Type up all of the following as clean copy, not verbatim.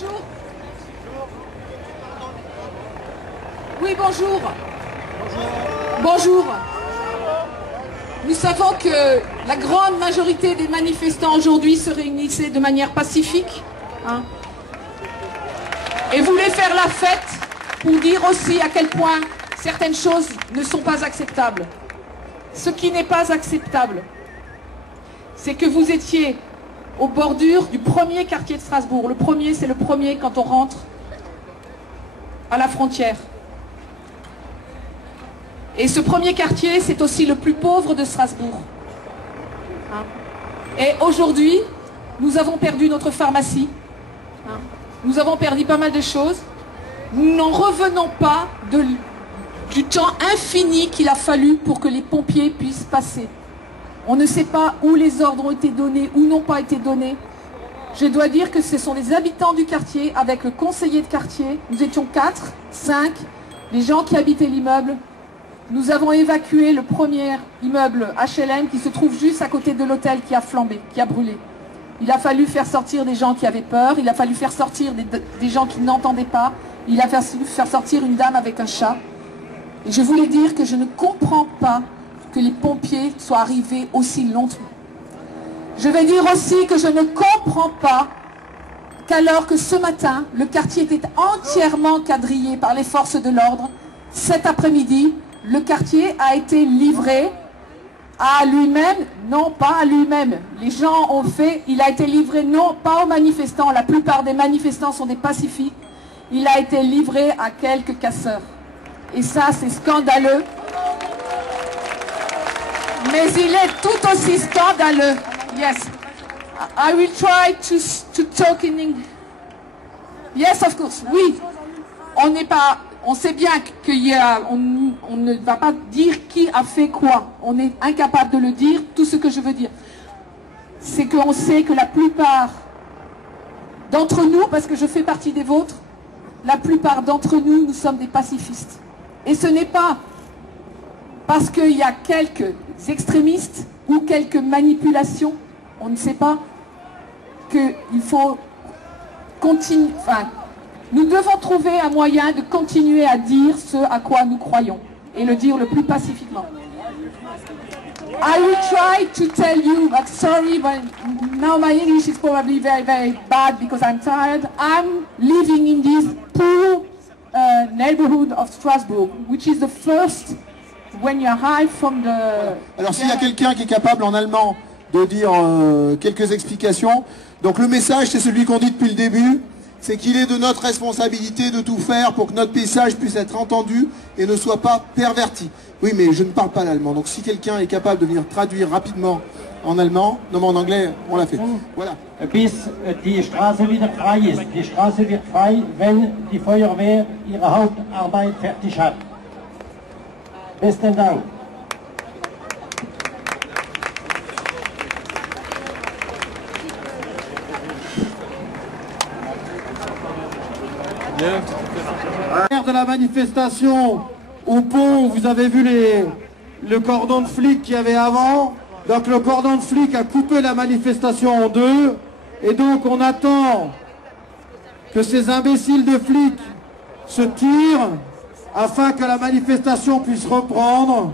Bonjour. Oui, bonjour. Bonjour. Nous savons que la grande majorité des manifestants aujourd'hui se réunissaient de manière pacifique, et voulaient faire la fête pour dire aussi à quel point certaines choses ne sont pas acceptables. Ce qui n'est pas acceptable, c'est que vous étiez aux bordures du premier quartier de Strasbourg. Le premier, c'est le premier quand on rentre à la frontière. Et ce premier quartier, c'est aussi le plus pauvre de Strasbourg. Et aujourd'hui, nous avons perdu notre pharmacie. Nous avons perdu pas mal de choses. Nous n'en revenons pas du temps infini qu'il a fallu pour que les pompiers puissent passer. On ne sait pas où les ordres ont été donnés ou n'ont pas été donnés. Je dois dire que ce sont les habitants du quartier avec le conseiller de quartier. Nous étions 4, 5, les gens qui habitaient l'immeuble. Nous avons évacué le premier immeuble HLM qui se trouve juste à côté de l'hôtel qui a flambé, qui a brûlé. Il a fallu faire sortir des gens qui avaient peur, il a fallu faire sortir des gens qui n'entendaient pas, il a fallu faire sortir une dame avec un chat. Et je voulais dire que je ne comprends pas que les pompiers soient arrivés aussi longtemps. Je vais dire aussi que je ne comprends pas qu'alors que ce matin, le quartier était entièrement quadrillé par les forces de l'ordre, cet après-midi, le quartier a été livré à lui-même, non pas à lui-même. Les gens ont fait, il a été livré non pas aux manifestants, la plupart des manifestants sont des pacifiques, il a été livré à quelques casseurs. Et ça, c'est scandaleux. Mais il est tout aussi scandaleux. Yes. I will try to talk in English. Yes, of course. Oui. On sait bien on ne va pas dire qui a fait quoi. On est incapable de le dire. Tout ce que je veux dire, c'est qu'on sait que la plupart d'entre nous, parce que je fais partie des vôtres, la plupart d'entre nous, nous sommes des pacifistes. Et ce n'est pas parce qu'il y a quelques extrémistes ou quelques manipulations, on ne sait pas, qu'il faut continuer. Enfin, nous devons trouver un moyen de continuer à dire ce à quoi nous croyons et le dire le plus pacifiquement. I will try to tell you, but sorry, but now my English is probably very, very bad because I'm tired. I'm living in this poor neighborhood of Strasbourg, which is the first when you arrive from the... Alors s'il y a quelqu'un qui est capable en allemand de dire quelques explications, donc le message c'est celui qu'on dit depuis le début, c'est qu'il est de notre responsabilité de tout faire pour que notre message puisse être entendu et ne soit pas perverti. Oui, mais je ne parle pas l'allemand, donc si quelqu'un est capable de venir traduire rapidement en allemand, non mais en anglais, on l'a fait. Voilà. Bis die Straße wieder frei ist. Die Straße wird frei, wenn die Feuerwehr ihre Hauptarbeit fertig hat. Besten Dank. De la manifestation au pont, vous avez vu le cordon de flics qu'il y avait avant. Donc le cordon de flics a coupé la manifestation en deux. Et donc on attend que ces imbéciles de flics se tirent afin que la manifestation puisse reprendre.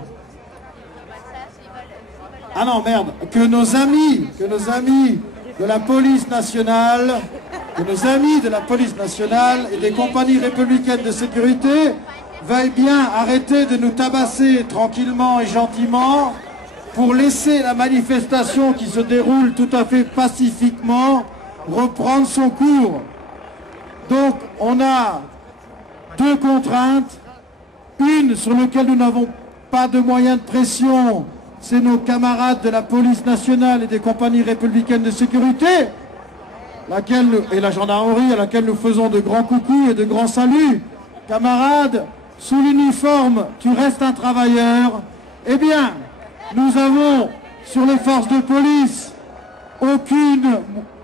Ah non, merde, que nos amis de la police nationale, et des compagnies républicaines de sécurité veuillent bien arrêter de nous tabasser tranquillement et gentiment pour laisser la manifestation qui se déroule tout à fait pacifiquement reprendre son cours. Donc on a deux contraintes. Une sur laquelle nous n'avons pas de moyens de pression, c'est nos camarades de la police nationale et des compagnies républicaines de sécurité, et la gendarmerie à laquelle nous faisons de grands coucous et de grands saluts. Camarades, sous l'uniforme, tu restes un travailleur. Eh bien, nous avons sur les forces de police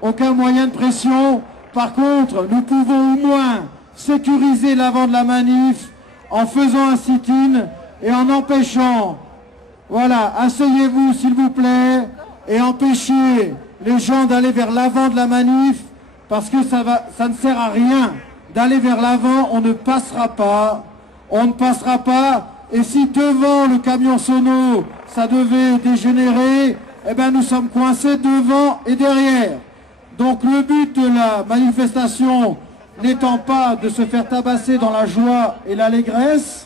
aucun moyen de pression. Par contre, nous pouvons au moins sécuriser l'avant de la manif en faisant un sit-in et en empêchant, voilà, asseyez-vous s'il vous plaît, et empêchez les gens d'aller vers l'avant de la manif parce que ça ne sert à rien d'aller vers l'avant, on ne passera pas. On ne passera pas. Et si devant le camion sono, ça devait dégénérer, eh ben nous sommes coincés devant et derrière. Donc le but de la manifestation n'étant pas de se faire tabasser dans la joie et l'allégresse,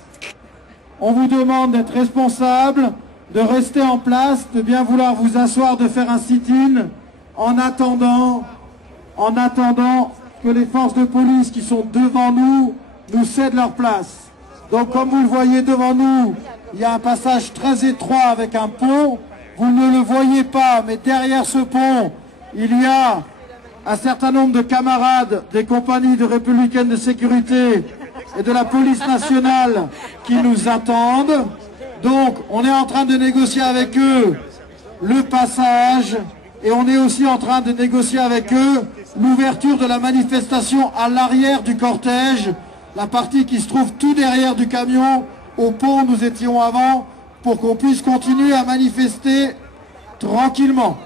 on vous demande d'être responsable, de rester en place, de bien vouloir vous asseoir, de faire un sit-in en attendant que les forces de police qui sont devant nous cèdent leur place. Donc comme vous le voyez devant nous, il y a un passage très étroit avec un pont. Vous ne le voyez pas, mais derrière ce pont, il y a un certain nombre de camarades des compagnies de républicaines de sécurité et de la police nationale qui nous attendent. Donc on est en train de négocier avec eux le passage et on est aussi en train de négocier avec eux l'ouverture de la manifestation à l'arrière du cortège, la partie qui se trouve tout derrière du camion, au pont où nous étions avant, pour qu'on puisse continuer à manifester tranquillement.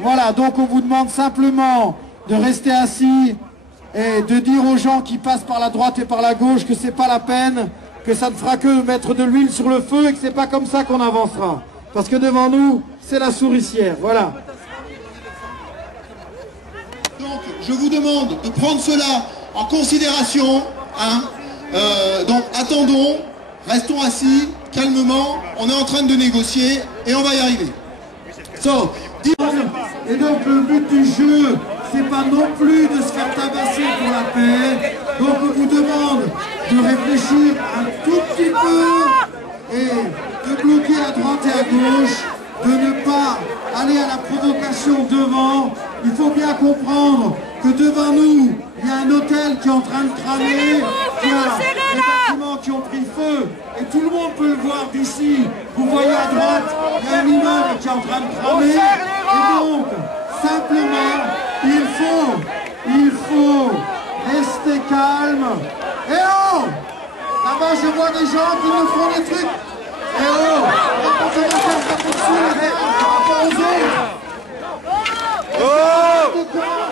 Voilà, donc on vous demande simplement de rester assis et de dire aux gens qui passent par la droite et par la gauche que c'est pas la peine, que ça ne fera que mettre de l'huile sur le feu et que c'est pas comme ça qu'on avancera. Parce que devant nous, c'est la souricière. Voilà. Donc, je vous demande de prendre cela en considération. Hein. Donc, attendons, restons assis, calmement. On est en train de négocier et on va y arriver. So, et donc, le but du jeu, c'est pas non plus de se faire tabasser pour la paix. Donc, on vous demande de réfléchir un tout petit peu et de bloquer à droite et à gauche, de ne pas aller à la provocation devant. Il faut bien comprendre que devant nous, il y a un hôtel qui est en train de cramer, il y a des bâtiments qui ont pris feu, et tout le monde peut le voir d'ici. Vous voyez à droite, il y a un immeuble qui est en train de cramer, et donc, simplement, il faut rester calme. Eh oh! Là-bas, je vois des gens qui me font des trucs. Eh oh! On va faire ça tout de suite par rapport aux autres.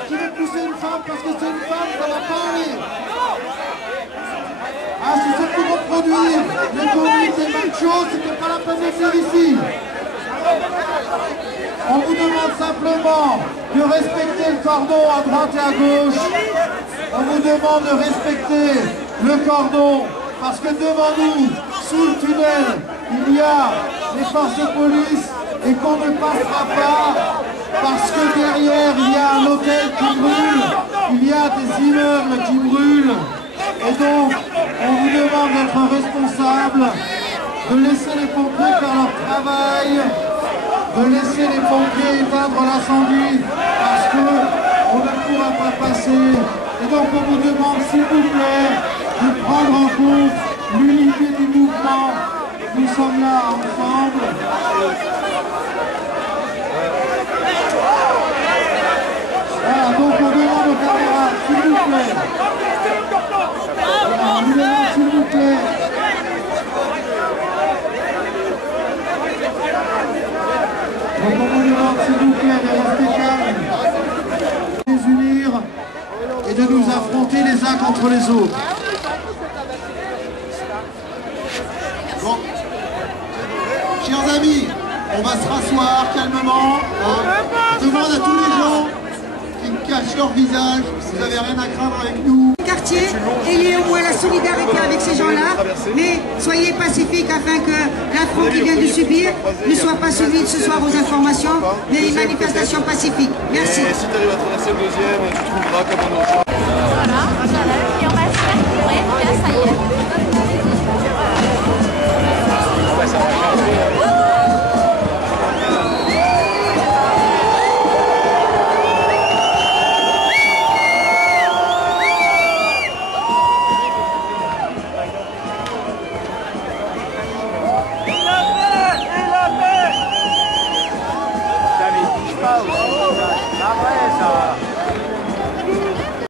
Qui veut pousser une femme parce que c'est une femme, ça va pas aller. Ah, si c'est pour reproduire les conduites et mêmes choses, c'était pas la peine de faire ici. On vous demande simplement de respecter le cordon à droite et à gauche. On vous demande de respecter le cordon parce que devant nous, sous le tunnel, il y a les forces de police et qu'on ne passera pas parce que derrière, il y a un hôtel qui brûle, il y a des immeubles qui brûlent. Et donc, on vous demande d'être responsable, de laisser les pompiers faire leur travail, de laisser les pompiers éteindre l'incendie parce qu'on ne pourra pas passer. Et donc on vous demande s'il vous plaît de prendre en compte l'unité du mouvement. Nous sommes là ensemble. Voilà, donc on demande aux camarades, s'il vous plaît. Voilà, on vous demande s'il vous plaît. Donc on vous demande s'il vous plaît de rester calme, de les unir et de nous affronter les uns contre les autres. Bon, chers amis, on va se rasseoir calmement. Je demande à tous les gens qui me cachent leur visage, vous n'avez rien à craindre avec nous. Quartier, ayez au moins la solidarité avec ces gens-là, mais soyez pacifiques afin que l'affront qu'ils viennent de subir ne soit pas suivi ce soir aux informations, mais une manifestation pacifique. Merci. Et si tu arrives à traverser le deuxième, tu trouveras comme on